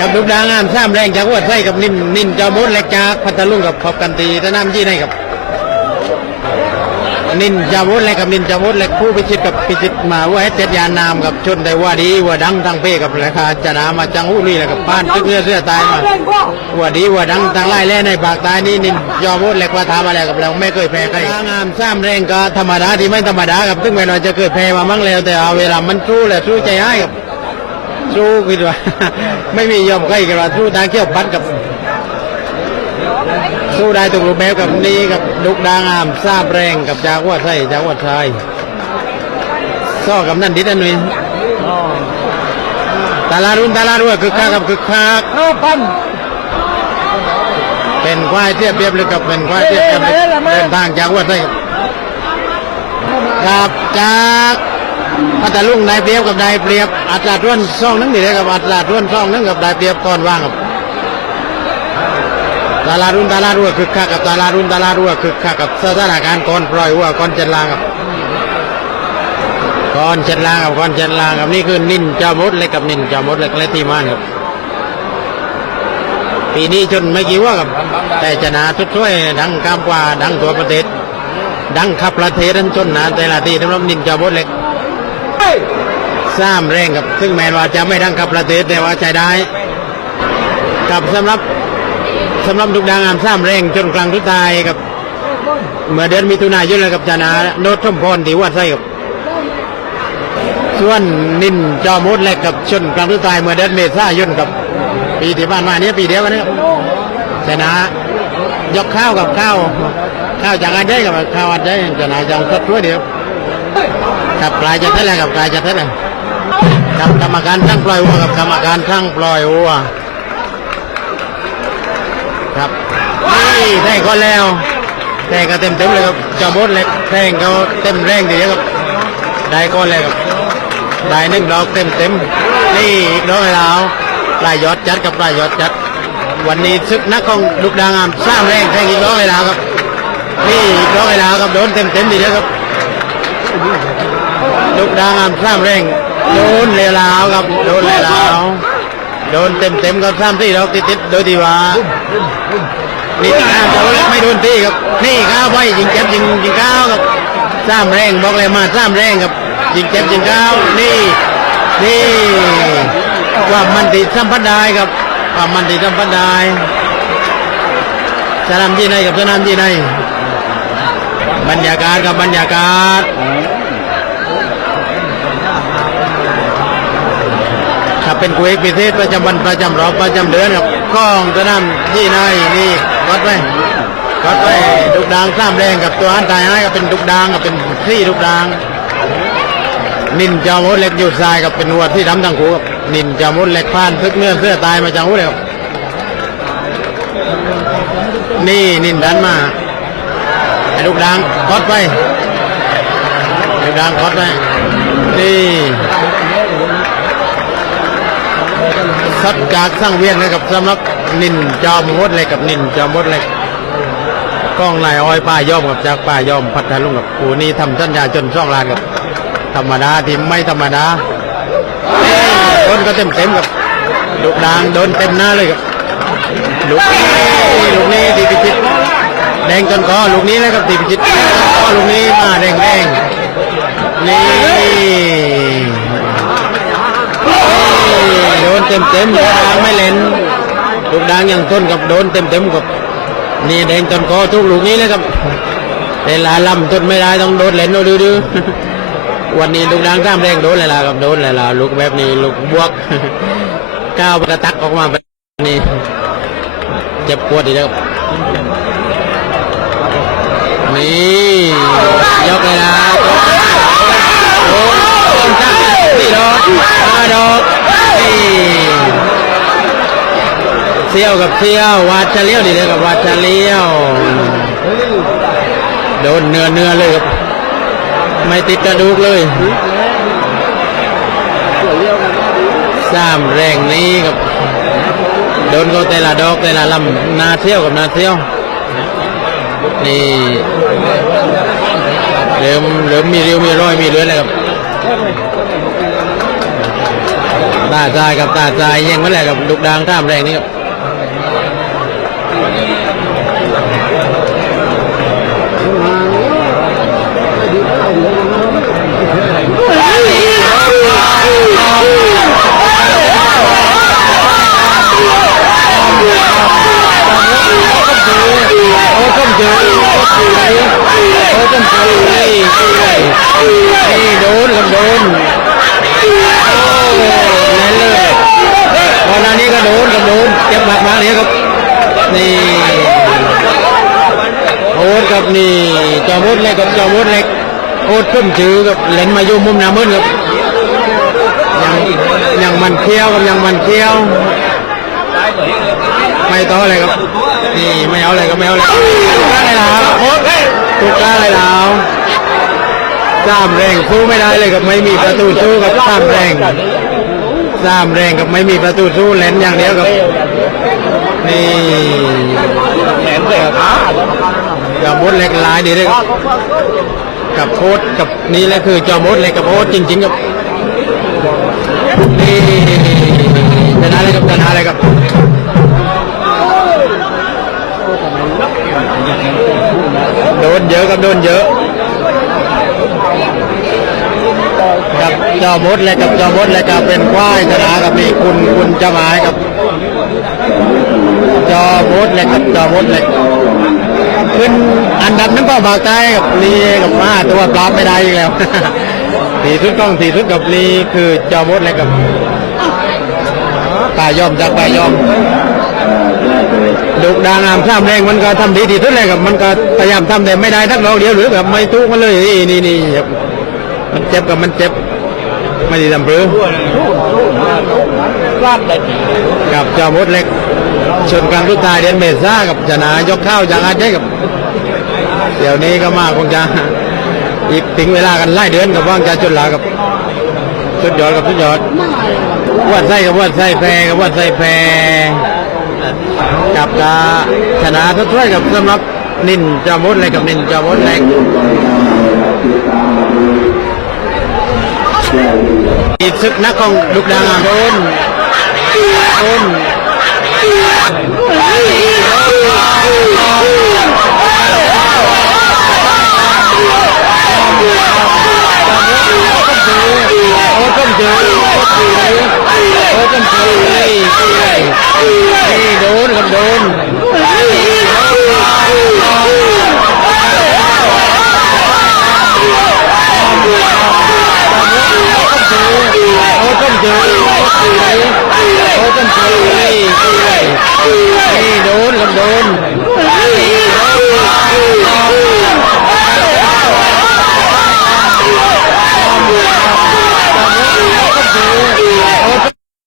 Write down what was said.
กับดุกดางามซ้ำแรงจากหัวไส้กับนินนินจอมุดเล็กจากพัทลุงกับขอบกันตีตะน้ำยี่ในกับ นินจามุดเล็กกับนินจามุดเล็กผู้พิชิตกับพิชิตมาว่าให้เจ็ดยานามกับชนได้ว่าดีว่าดังทางเป้กับราคาจะนามาจังหูนี่แหละกับป้านตึกเนื้อเสื้อตายมาว่าดีว่าดังทางไล่แล่ในปากตายนี่นินจามุดเล็กว่าทำมาแล้วกับเราไม่เคยแพ้ใครงามซ้ำแรงก็ธรรมดาที่ไม่ธรรมดากับซึ่งเวลาจะเคยแพ้มามั่งแล้วแต่เอาเวลามันสู้แหละสู้ใจให้กับ สู้คือว่า ไม่มียอมใกล้กันว่าสู้ทางเขี้ยวปัดกับ สู้ได้ถูกรูปแบบกับนี้กับดุกดางามทราบแรงกับจากว่าไส้จากว่าชายซ้อกับนั่นดิดอันนี้ตาลารุนตาลารุ่คึกคักกับคึกคักเอาพันเป็นควายเทียบเปรียบหรือกับเป็นควายเทียบเปรียบเดินทางจากว่าไส้กับจาก พัทลุงได้เปรียบกับได้เปรียบอัตราท่วนซ่องนึงนี่เลยกับอัตราท่วนซ่องนึงกับได้เปรียบก่อนว่างกับตาลารุ่นตาลารั่วคึกคักกับตาลารุ่นตาลารั่วคึกคักกับสถานการณ์ก่อนปล่อยวัวก่อนเจ็ดลางกับก่อนเจ็ดลางกับก่อนเจ็ดลางกับนี่คือนินจามดเล็กกับนินจามดเล็กและทีมานครับปีนี้จนไม่กี่ว่ากับแต่ชนะทุกช่วยดังกามกว่าดังตัวประเทศดังขับประเทศนั้นจนนะแต่ละทีสำหรับนินจามดเล็ก สร้างแรงกับ ซึ่งแม้ว่าจะไม่ดังขับประเทศแต่ว่าใจได้กับสำหรับสำหรับทุกดางามสร้างแรงจนกลางทุกตายกับเมื่อเดือนมิถุนายนเลยกับจานาโนดชมพรที่วัดไส้กับส่วนนินจอมุดแลกกับชนกลางทุกตายเมื่อเดือนเมษายนกับปีที่ผ่านมาเนี้ยปีเดียวกันนะครับชนะยกข้าวกับข้าวข้าวจากอันได้กับข้าวอันได้ชนะจังสักถ้วยเดียวกับกลายจะเท่าไรกับกลายจะเท่าไร กับกรรมการทั้งปล่อยวัวกับกรรมการทั้งปล่อยวัวครับนี่แทงก็แล้วแทงก็เต็มเต็มเลยครับจอบดเล็กแทงเขาเต็มแรงดีครับได้ก้อนเลยครับได้หนึ่งดอกเต็มเต็มนี่อีกดอกให้เราปลายยอดจัดกับปลายยอดจัด วันนี้ซึกนักของลูกดางงามสร้างแรงแทงอีกดอกให้เราครับนี่อีกดอกให้เราครับโดนเต็มเต็มดีเลยครับลูกดางงามสร้างแรง โดนเลยลาวครับโดนเลยลาวโดนเต็มเต็มๆกับสามที่เราติดติดๆโดยที่ว่านี่ที่ห้ามจะไม่โดนตีครับ นี่ข้าวไปยิงเจ็บยิงยิงข้าวครับสามแรงบอกเลยมาสามแรงครับยิงเจ็บยิงข้าวนี่นี่ว่ามันติดสัมพันธ์ได้ครับว่ามันติดสัมพันธ์ได้สนามที่ไหนกับสนามที่ไหนบรรยากาศกับบรรยากาศ ครับ เป็นกุยพิเศษประจำวันประจำรอบประจำเดือนครับกล้องตัวน้ำที่นายนี่วัดไว้วัดไว้ดุกดางสามแรงกับตัวอันตายให้ก็เป็นดุกดางกับเป็นที่ดุกดาง นินจามุดเล็กอยู่ทรายกับเป็นวัวที่ดำทั้งคู่ครับนินจามุดเล็กพานทึกเนื้อเสื้อตายมาจากหูเลยครับนี่นินดันมาไอ้ลูกดางกดไปลูกดางกดไปนี่ สัดจากสร้างเวียนเลยกับสำหรับนินจอมมดเลยกับนินจอมมดเลยกล้องนายอ้อยป้ายอมกับจากป้ายอมพัทลุงกับกูนี่ทำสัญญาจนช่องลานกับธรรมดาที่ไม่ธรรมดาโดนก็เต็มเต็มกับลูกดางโดนเต็มหน้าเลยกับลูกนี้ลูกนี้ตีพิจิตแดงจนคอลูกนี้เลยครับตีพิจิตรคอลูกนี้มาแดงแดงนี่ เต็มเต็มลูกดางไม่เล่นลูกดางอยังต้นกับโดนเต็มเต็มกับนี่แดงจนคอทุกลูกนี้เลยครับแต่ลาลำต้นไม่ได้ต้องโดนเล่นเอาดื้อๆวันนี้ลูกดางข้ามแรงโดนเลยล่ะครับโดนเลยล่ะลูกแบบนี้ลูกบวกก้าวกระตักออกมาแบบนี้เจ็บปวดดีครับนี่ยกเลยนะยกโอ้ยตั้งสี่ดอกห้าดอกนี่เซี่ยวกับเซี่ยววัดชะเลี้ยวดีเลยกับวัดชะเลี้ยว โดนเนื้อเนื้อเลยครับ ไม่ติดกระดูกเลยสามแรงนี้ครับ โดนเขาแต่ละดอกแต่ละลำนาเที่ยวกับนาเที่ยว นี่เริ่มเริ่มมีริ้วมีรอยมีเลือดเลยครับตาใจายกับตาใจายแย่งมาแล้วกับลูกดังท่ามแรงนี่ครับ โอ้ต้มเจอโอ้ต้มเจอไอ้ไอ้โดนกับโดนโอ้เล่นเลยก่อนหน้านี้ก็โดนกับโดนเจ็บมากมากเลยครับนี่โอ๊ตกับนี่ จอมดเล็กกับจอมดเล็กโอ๊ตต้มจือกับเล่นมายู่มุมหน้ามืดครับยังยังมันเคี้ยวกับยังมันเคี้ยว ไม่ต่ออะไรครับนี่ไม่เอาอะไรก็ไม่เอาอะไรถูกล้าอะไรแล้วถูกกล้าอะไรแล้วสามแรงสู้ไม่ได้เลยกับไม่มีประตูสู้กับสามแรงสามแรงกับไม่มีประตูสู้เล่นอย่างเดียวกับนี่แหลมเลยครับ กับบดเล็กลายดีเลยครับกับโค้ดกับนี่แหละคือจอมดเล็กกับโค้ดจริงๆกับนี่ชนะเลยครับชนะเลยครับโดนเยอะกับโดนเยอะกับจอมดและกับจอมดและกับเป็นควายชนะกับนี่คุณคุณจะหมายกับจอมดและกับจอมดและ ขึ้นอันดับนั้นก็บากใต้กับลีกับมาตัวปราบไม่ได้อีกแล้วสีทุดกล้องสีทุดกับลีคือจอมดและกับป่ายอมจากป่ายอมดุดางามท่ามแรงมันก็ทำดีที่สุดเลยครับมันก็พยายามทำแต่ไม่ได้ทักดอกเดียวหรือแบบไม่ทุกมันเลยนี่นี่นี่มันเจ็บกับมันเจ็บไม่ด้ทำเพื่อกับจ้ามดเล็กชนกลางทุกทายเดนเมษากับชนะยกข้าวอยางอาเจกับ เดี๋ยวนี้ก็มาคงจะอีกถึงเวลากันไล่เดือนกับว่างจะจนลากับสุดยอดกับสุดยอดวัดไส้กับวัดไส้แพรกับวัดไส้แพรกับกาชนะทุกถ้วยกับสำหรับนินจามดเล็กกับนินจามดเล็กอีกศึกนักของลูกดางอะโดนโโอ้กันไปนี่โดนกันโดน